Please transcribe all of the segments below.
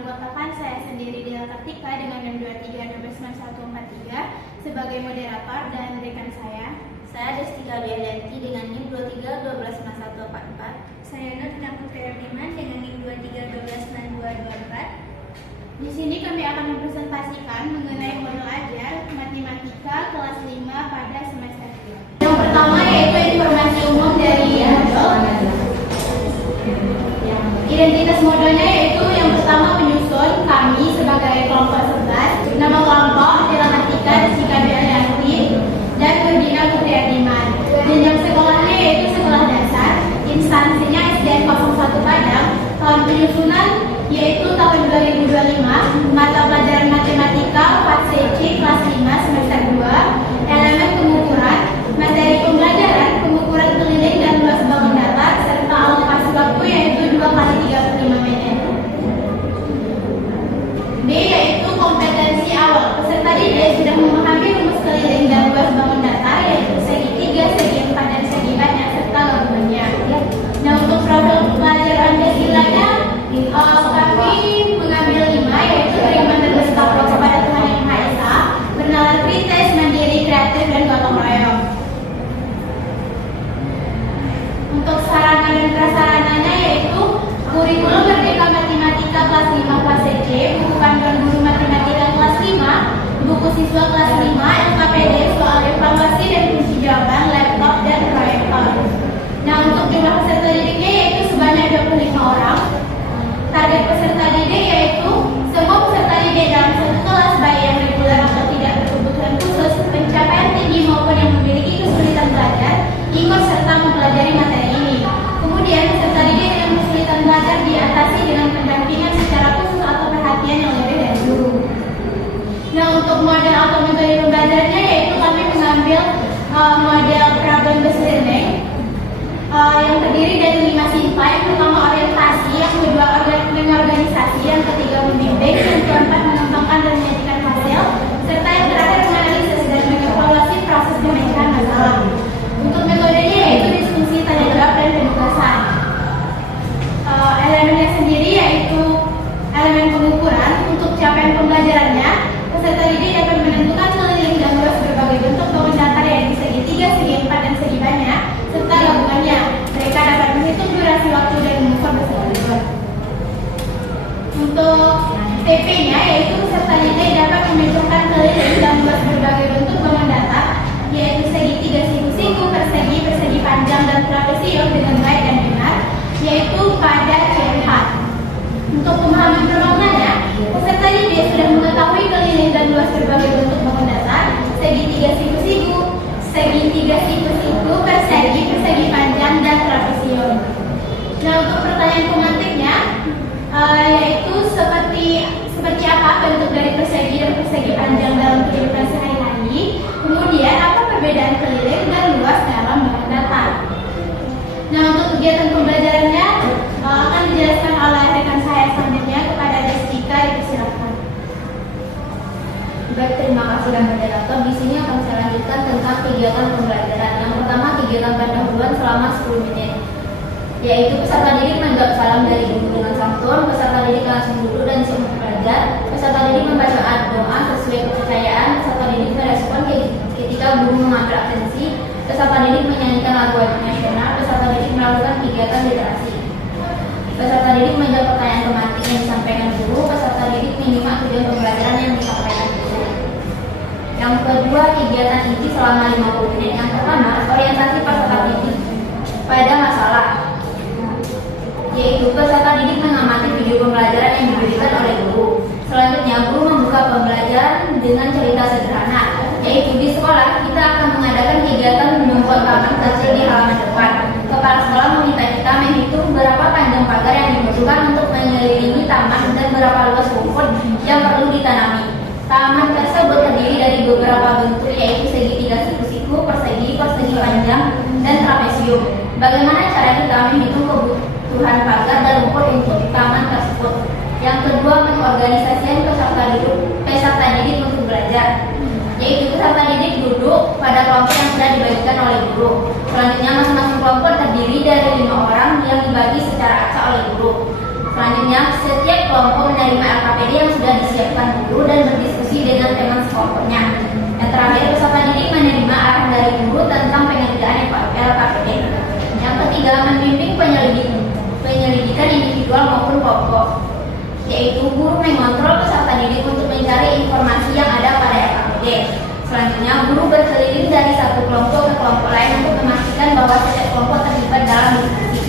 beranggotakan saya sendiri Dela Kartika dengan NIM 23129143 sebagai moderator dan rekan saya Destika Biayanti dengan NIM 23129144. Saya Nur Putri Ardiman dengan NIM 23129224. Di sini kami akan mempresentasikan mengenai modul ajar matematika kelas 5 pada semester 3. Yang pertama yaitu informasi umum dari modul. Identitas modulnya yaitu yang pertama penyusun kami sebagai kelompok 11, nama kelompok Dela Kartika Destika Biayanti dan Nurdina Putri Ardiman. Jenjang sekolahnya yaitu sekolah dasar, instansinya SDN 01 Padang. Tahun penyusunan yaitu tahun 2025, mata pelajaran matematika 4 CC kelas 5 semester 2, elemen pengukuran, materi pembelajaran, pengukuran keliling dan luas bangun datar, serta alokasi waktu yaitu 2 kali 35 menit. B yaitu kompetensi awal. Peserta didik sudah memahami rumus keliling dan luas bangun datar yaitu segi 3, segi 4, dan segi banyak serta gabungannya. Nah, untuk profil pelajar Pancasila-nya kami mengambil 5 yaitu beriman dan bertakwa kepada Tuhan Yang Maha Esa, bernalar kritis, mandiri, kreatif, dan gotong royong. Untuk sarana dan prasarananya yaitu kurikulum Merdeka Matematika kelas 5 kelas CC, buku panduan guru matematika kelas 5, buku siswa kelas 5, LKPD, soal evaluasi dan kunci jawaban, laptop, dan proyektor. Nah, untuk jumlah peserta didiknya yaitu sebanyak 25 orang. Target peserta didik yaitu semua peserta didik dalam satu kelas baik yang reguler atau tidak berkebutuhan khusus, pencapaian tinggi maupun yang memiliki kesulitan belajar, ikut serta mempelajari materi ini. Kemudian peserta didik yang kesulitan belajar diatasi dengan pendampingan secara khusus atau perhatian yang lebih dari guru. Nah, untuk model atau metode pembelajarannya yaitu kami mengambil model problem based learning yang terdiri dari 5 sifat. Yang pertama orientasi, yang kedua organisasi, yang ketiga membimbing, yang keempat mengembangkan dan menyajikan hasil, serta yang terakhir menganalisis dan mengevaluasi proses pemecahan masalah. Untuk metodenya yaitu diskusi, tanya jawab, dan penugasan. Elemennya sendiri yaitu elemen pengukuran. Untuk capaian pembelajarannya, peserta didik dapat menentukan keliling dan luas berbagai bentuk bangun datar yaitu segi 3, segi 4, dan segi banyak serta gabungannya. Mereka dapat menghitung durasi waktu dan mengukur berikut. Untuk TP-nya yaitu peserta didik dapat memecahkan keliling dan luas berbagai bentuk bangun datar yaitu segi 3 siku-siku, persegi panjang, dan trapesium dengan baik dan benar yaitu pada C4. Untuk pemahaman perbangunannya, peserta didik sudah mengetahui keliling dan luas berbagai bentuk bangun datar, segi 3 siku-siku, segi 3 siku-siku, persegi panjang, dan trapesium. Nah, untuk pertanyaan pemantiknya yaitu seperti apa bentuk dari persegi dan persegi panjang dalam kehidupan sehari-hari, kemudian apa perbedaan keliling dan luas dalam bangun datar. Nah, untuk kegiatan pembelajarannya akan dijelaskan oleh rekan saya selanjutnya kepada Destika. Silakan. Baik, terima kasih dan moderator. Di sini akan saya lanjutkan tentang kegiatan pembelajaran. Yang pertama, kegiatan pendahuluan selama 10 menit, yaitu peserta didik menjawab salam dari guru dengan santun, peserta didik langsung duduk dan siap belajar, peserta didik membaca doa sesuai kepercayaan, peserta didik merespon ketika guru mengambil atensi, peserta didik menyanyikan lagu wajib nasional, peserta didik melakukan kegiatan literasi, peserta didik menjawab pertanyaan tematik yang disampaikan guru, peserta didik menyimak tujuan pembelajaran yang disampaikan guru. Yang kedua, kegiatan inti selama 50 menit. Yang pertama, orientasi peserta didik pada masalah, yaitu peserta didik mengamati video pembelajaran yang diberikan oleh guru. Selanjutnya, guru membuka pembelajaran dengan cerita sederhana, yaitu di sekolah kita akan mengadakan kegiatan membuat taman kecil di halaman depan. Kepala sekolah meminta kita menghitung berapa panjang pagar yang dibutuhkan untuk mengelilingi taman dan berapa luas rumput yang perlu ditanami. Taman tersebut terdiri dari beberapa bentuk yaitu segi 3 siku-siku, persegi panjang, dan trapesium. Bagaimana cara kita menghitung kebutuhan pagar dan rumput untuk taman tersebut? Yang kedua, mengorganisasikan peserta didik untuk belajar, yaitu peserta didik duduk pada kelompok yang sudah dibagikan oleh guru. Selanjutnya, masing-masing kelompok terdiri dari 5 orang yang dibagi secara acak oleh guru. Selanjutnya, setiap kelompok menerima LKPD yang sudah disiapkan guru dan berdiskusi dengan teman sekelompoknya. Yang terakhir, peserta didik menerima arahan dari guru tentang pengerjaan LKPD. Yang ketiga, membimbing penyelidikan individual maupun kelompok, yaitu guru mengontrol peserta didik untuk mencari informasi yang ada pada LKPD. Selanjutnya, guru berkeliling dari satu kelompok ke kelompok lain untuk memastikan bahwa setiap kelompok terlibat dalam diskusi.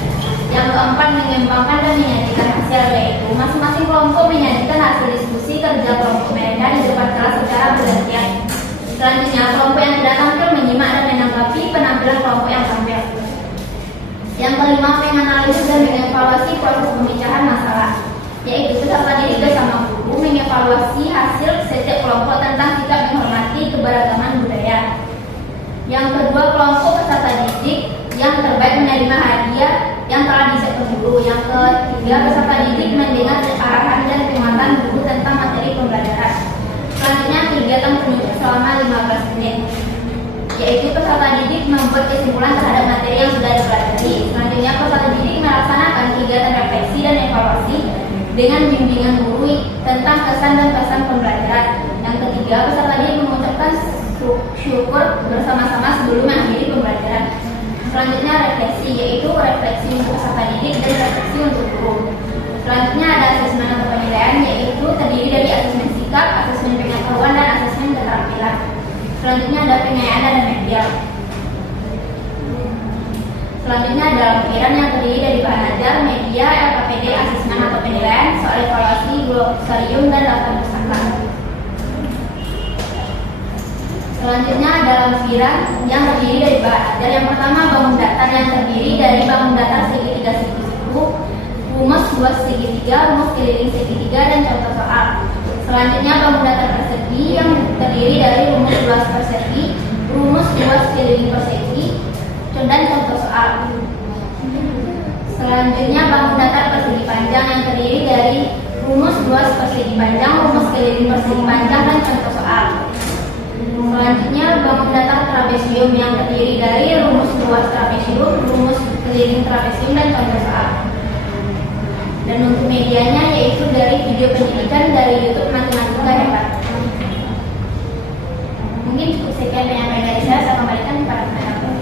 Yang keempat, mengembangkan dan menyajikan hasil, yaitu masing-masing kelompok menyajikan hasil diskusi kerja kelompok mereka di depan kelas secara bergantian. Selanjutnya, kelompok yang tidak tampil menyimak dan menanggapi penampilan kelompok yang tampil. Yang kelima, menganalisis dan mengevaluasi proses pemecahan masalah, yaitu peserta didik bersama guru mengevaluasi hasil setiap kelompok tentang sikap menghormati keberagaman budaya. Yang kedua, kelompok peserta didik yang terbaik menerima hadiah yang telah disiapkan guru. Yang ketiga, peserta didik mendengar arahan dan penguatan guru tentang materi pembelajaran. Selanjutnya, kegiatan penutup selama 15 menit, yaitu peserta didik membuat kesimpulan terhadap materi yang sudah dipelajari. Selanjutnya, peserta didik melaksanakan kegiatan refleksi dan evaluasi dengan bimbingan guru tentang kesan dan pesan pembelajaran. Yang ketiga, peserta didik mengucapkan syukur bersama-sama sebelum mengakhiri pembelajaran. Selanjutnya, refleksi, yaitu refleksi untuk peserta didik dan refleksi untuk guru. Selanjutnya ada asesmen atau penilaian, yaitu terdiri dari asesmen sikap, asesmen pengetahuan, dan asesmen keterampilan. Selanjutnya ada pengayaan dan media. Selanjutnya ada lampiran yang terdiri dari bahan ajar, media, LKPD, asesmen atau penilaian, soal evaluasi, glosarium, dan daftar pustaka. Selanjutnya ada lampiran yang terdiri dari bahan ajar. Yang pertama, bangun datar yang terdiri dari bangun datar segitiga siku-siku, rumus luas segitiga, rumus keliling segitiga, dan contoh soal. Selanjutnya, bangun datar persegi yang terdiri dari rumus luas persegi, rumus luas keliling persegi, dan contoh soal. Selanjutnya, bangun datar persegi panjang yang terdiri dari rumus luas persegi panjang, rumus keliling persegi panjang, dan contoh soal. Selanjutnya, bangun datar trapesium yang terdiri dari rumus luas trapesium, rumus keliling trapesium, dan contoh soal. Dan untuk medianya yaitu dari video pendidikan dari YouTube Matematika Hebat. Mungkin cukup sekian penyampaian dari saya kembalikan kepada pendapat.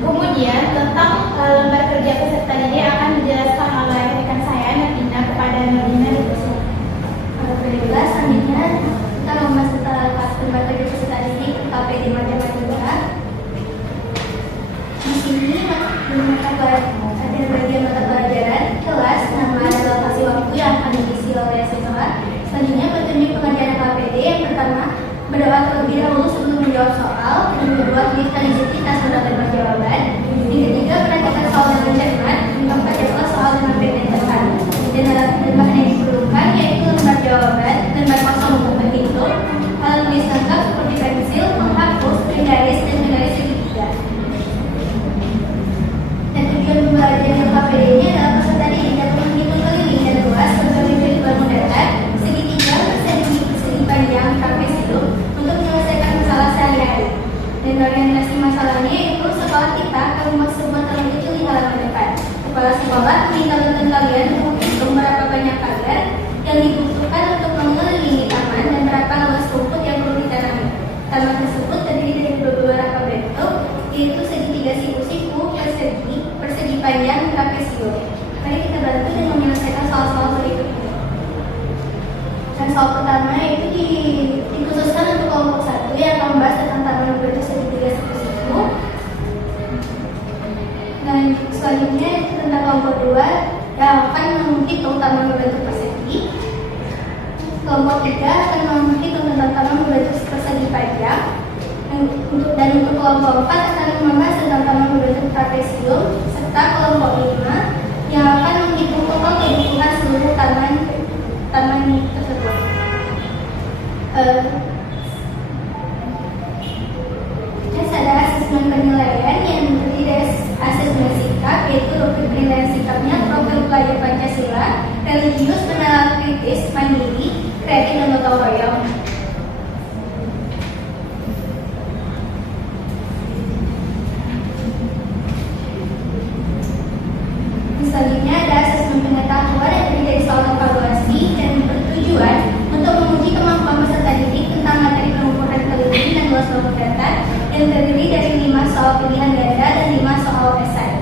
Kemudian tentang lembar kerja peserta didik akan dijelaskan oleh rekan saya Natina kepada Nurdina di sini. Baiklah, selanjutnya kita membahas tentang lembar kerja peserta didik KPD Matematika. Di sini ada bagian mata pelajaran, kelas, nama, dan lokasi waktu yang akan diisi oleh siswa. Selanjutnya petunjuk pengerjaan KPD. Yang pertama, berdoa terlebih dahulu sebelum menjawab soal. Yang kedua, tuliskan identitas mendapat jawaban. Yang ketiga, perhatikan soal dengan cermat. Yang keempat, jawab soal dengan pendek terpadu. Dan bahan yang diperlukan yaitu lembar jawaban, lembar kosong untuk menghitung, alat tulis lengkap seperti pensil, penghapus, penggaris, dan penggaris segitiga. Dan tujuan pembelajaran KPD-nya adalah peserta didik dapat menghitung keliling dan luas berbagai bentuk bangun datar, segitiga, persegi panjang, trapesium untuk menyelesaikan masalah sehari-hari. Dan orientasi masalahnya yaitu sekolah kita akan membuat sebuah taman kecil di halaman depan. Kepala sekolah mengingatkan kalian untuk menghitung berapa banyak pagar yang dibutuhkan untuk mengelilingi taman dan berapa luas rumput yang perlu ditanami. Taman tersebut terdiri dari beberapa bentuk, yaitu segitiga siku-siku, persegi panjang, trapesium. Mari kita bantu dengan menyelesaikan soal-soal berikut ini. Dan soal pertama itu dikhususkan untuk kelompok 1 yang akan membahas tentang taman berbentuk segitiga siku-siku. Dan selanjutnya itu tentang kelompok 2 yang akan menghitung taman berbentuk persegi. Kelompok 3 akan menghitung tentang taman berbentuk persegi panjang. Dan untuk kelompok 4 akan membahas tentang taman berbentuk trapesium, serta kelompok 5 yang akan menghitung total kebutuhan seluruh taman tersebut. Terus ada asesmen penilaian yang terdiri dari asesmen sikap, yaitu profil penilaian sikapnya, profil pelajar Pancasila, religius, menelaah kritis, mandiri, kreatif, dan gotong royong. Selanjutnya ada asesmen pengetahuan yang terdiri bangun datar yang terdiri dari 5 soal pilihan ganda dan 5 soal esai.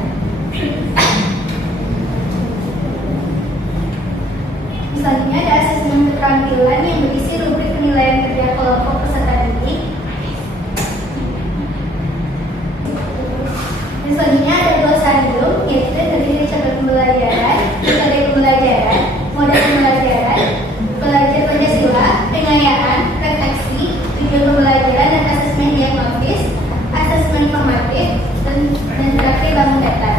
Selanjutnya ada asesmen keterampilan yang berisi rubrik penilaian kerja kelompok peserta didik. Dan selanjutnya ada glosarium, yaitu terdiri dari catatan pembelajaran, metode pembelajaran, model pembelajaran, pelajar Pancasila, pengayaan, refleksi, tujuan pembelajaran dan asesmen diagnostis, asesmen formatif, dan terakhir bangun datar.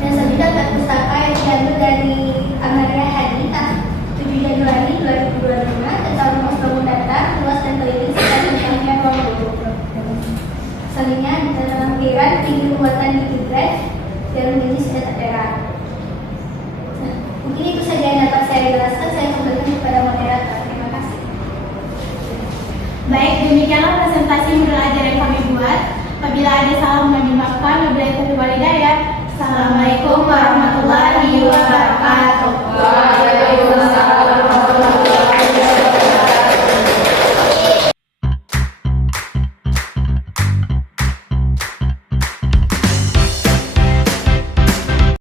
Dan selanjutnya pustaka yang diambil dari Amalia Hadi 7 Januari 2025 tentang rumus bangun datar, luas dan keliling serta tentangnya ruang guru. Selanjutnya ada lampiran tinggi buatan di kiblat dan menjadi sudah tertera. Nah, mungkin itu saja yang dapat saya jelaskan. Saya kembalikan kepada moderator. Terima kasih. Baik, demikianlah presentasi model ajar yang kami buat. Apabila ada salah mohon dimaafkan. Wabillahi taufiq wal hidayah. Assalamualaikum warahmatullahi wabarakatuh.